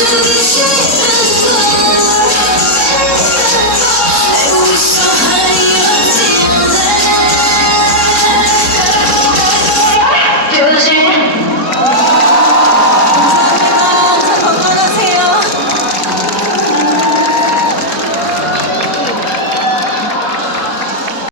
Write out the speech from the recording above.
to the show.